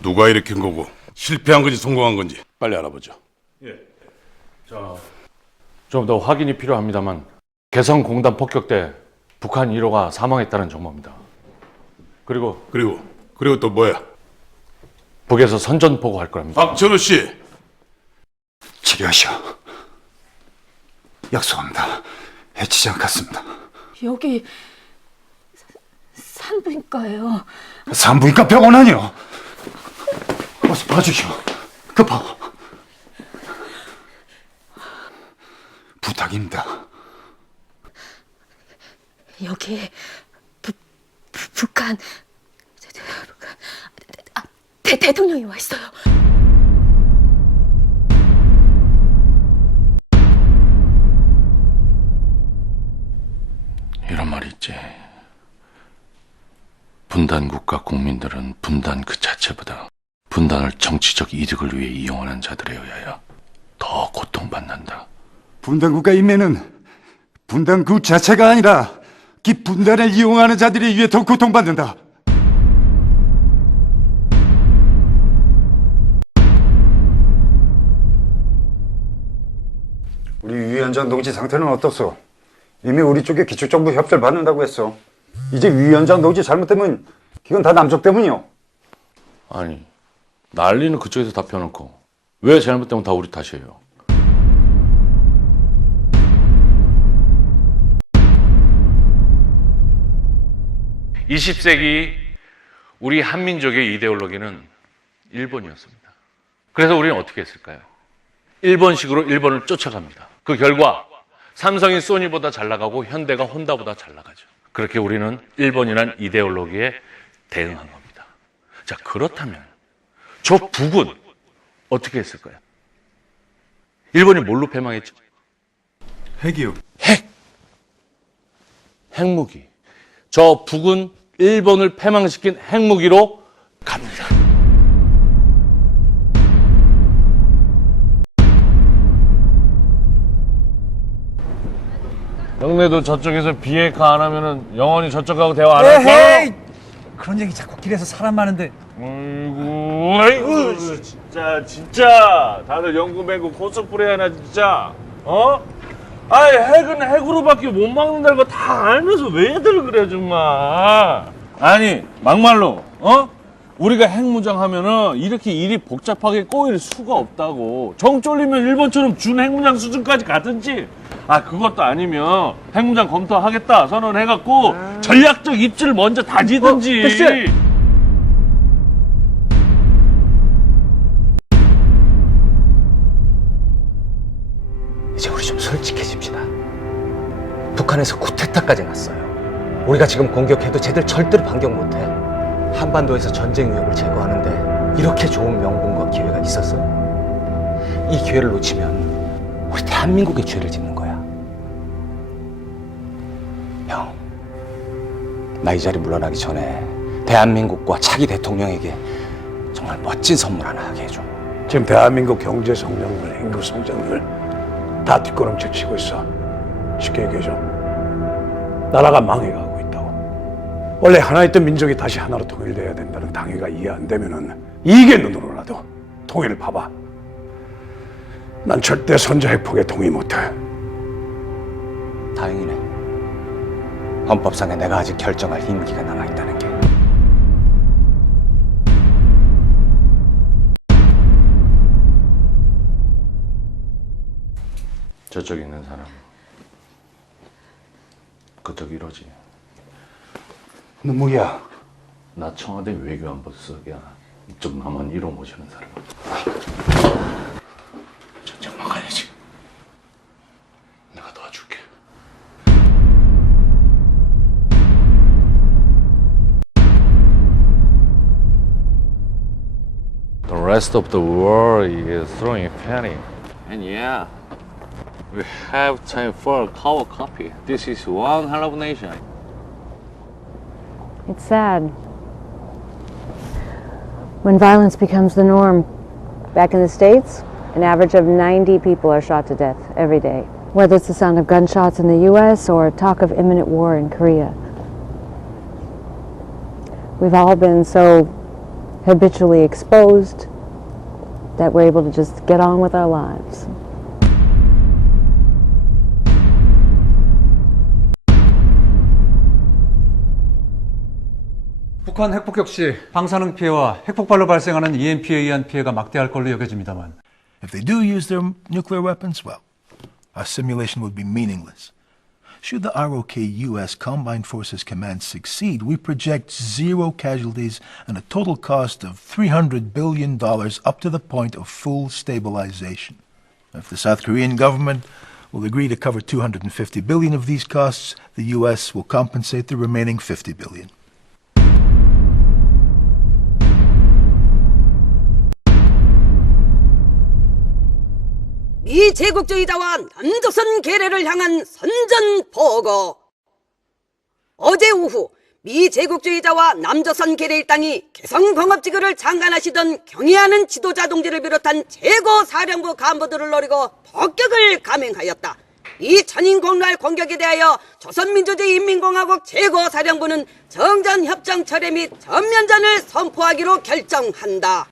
누가 일으킨 거고 실패한 건지 성공한 건지 빨리 알아보죠. 좀 더 확인이 필요합니다만 개성공단 폭격 때 북한 1호가 사망했다는 정보입니다. 그리고 그리고 그리고 또 뭐야? 북에서 선전 보고할 거랍니다. 박천우 씨, 치료하시오. 약속합니다. 해치지 않겠습니다. 여기 사- 산부인과예요. 산부인과 병원 아니요. 어서 봐주시오. 급하고. 부탁입니다. 여기 부, 부, 북한 아, 대, 대통령이 와 있어요. 이런 말이 있지. 분단 국가 국민들은 분단 그 자체보다 분단을 정치적 이득을 위해 이용하는 자들에 의하여 더 고통받는다. 분단국가 인매는 분단국 자체가 아니라 기 분단을 이용하는 자들에 의해 더 고통받는다. 우리 유 위원장 동지 상태는 어떻소? 이미 우리 쪽에 기초정부 협조를 받는다고 했어. 이제 유 위원장 동지 잘못되면 이건 다 남쪽 때문이요. 아니 난리는 그쪽에서 다 펴놓고. 왜 잘못되면 다 우리 탓이에요? (20세기) 우리 한민족의 이데올로기는 일본이었습니다. 그래서 우리는 어떻게 했을까요? 일본식으로 일본을 쫓아갑니다. 그 결과 삼성이 소니보다 잘 나가고 현대가 혼다보다 잘 나가죠. 그렇게 우리는 일본이란 이데올로기에 대응한 겁니다. 자 그렇다면 저 북은 어떻게 했을까요? 일본이 뭘로 패망했죠? 핵이요. 핵! 핵무기. 저 북은 일본을 패망시킨 핵무기로 갑니다. 영내도 저쪽에서 비핵화 안 하면은 영원히 저쪽하고 대화 안 할 거야? 에헤이! 그런 얘기 자꾸 길에서 사람 많은데 아이고, 아이고, 진짜, 진짜. 다들 연구 맹구 코스프레 하나, 진짜. 어? 아이, 핵은 핵으로밖에 못 막는다는 거 다 알면서 왜들 그래, 정말. 아니, 막말로, 어? 우리가 핵무장 하면은 이렇게 일이 복잡하게 꼬일 수가 없다고. 정 쫄리면 일본처럼 준 핵무장 수준까지 가든지. 아, 그것도 아니면 핵무장 검토하겠다 선언해갖고 전략적 입지를 먼저 다지든지. 어, 북한에서 쿠데타까지 났어요. 우리가 지금 공격해도 쟤들 절대로 반격 못해. 한반도에서 전쟁 위협을 제거하는데 이렇게 좋은 명분과 기회가 있었어요. 이 기회를 놓치면 우리 대한민국의 죄를 짓는 거야. 형, 나 이 자리 물러나기 전에 대한민국과 차기 대통령에게 정말 멋진 선물 하나 하게 해줘. 지금 대한민국 경제 성장률, 인구 성장률 다 뒷걸음질 치고 있어. 쉽게 얘기해줘. 나라가 망해가고 있다고. 원래 하나였던 민족이 다시 하나로 통일돼야 된다는 당위가 이해 안 되면은 이게 눈으로라도 통일을 봐봐. 난 절대 선자 핵폭에 동의 못해. 다행이네. 헌법상에 내가 아직 결정할 임기가 남아 있다는 게. 저쪽에 있는 사람 그쪽 이러지. 누구야? 나 청와대 외교안보수석이야 이쪽 남한 1호 모시는 사람. 내가 도와줄게. The rest of the world is throwing a penny. And yeah, we have time for a cover copy. This is one hell of a nation. It's sad. When violence becomes the norm. Back in the States, an average of 90 people are shot to death every day. Whether it's the sound of gunshots in the US or talk of imminent war in Korea. We've all been so habitually exposed, that we're able to just get on with our lives. 북한 핵폭격 시 방사능 피해와 핵폭발로 발생하는 EMP에 의한 피해가 막대할 걸로 여겨집니다만 If they do use their nuclear weapons, well, our simulation would be meaningless. Should the ROK US Combined Forces Command succeed, we project zero casualties and a total cost of $300 billion up to the point of full stabilization. If the South Korean government will agree to cover 250 billion of these costs, the US will compensate the remaining 50 billion. 제국주의자와 남조선 계례를 향한 선전포고 어제 오후 미 제국주의자와 남조선 계례 일당이 개성공업지구를 장관하시던 경의하는 지도자 동지를 비롯한 제거사령부 간부들을 노리고 폭격을 감행하였다. 이 천인공날 공격에 대하여 조선민주주의인민공화국 제거사령부는 정전협정 철회 및 전면전을 선포하기로 결정한다.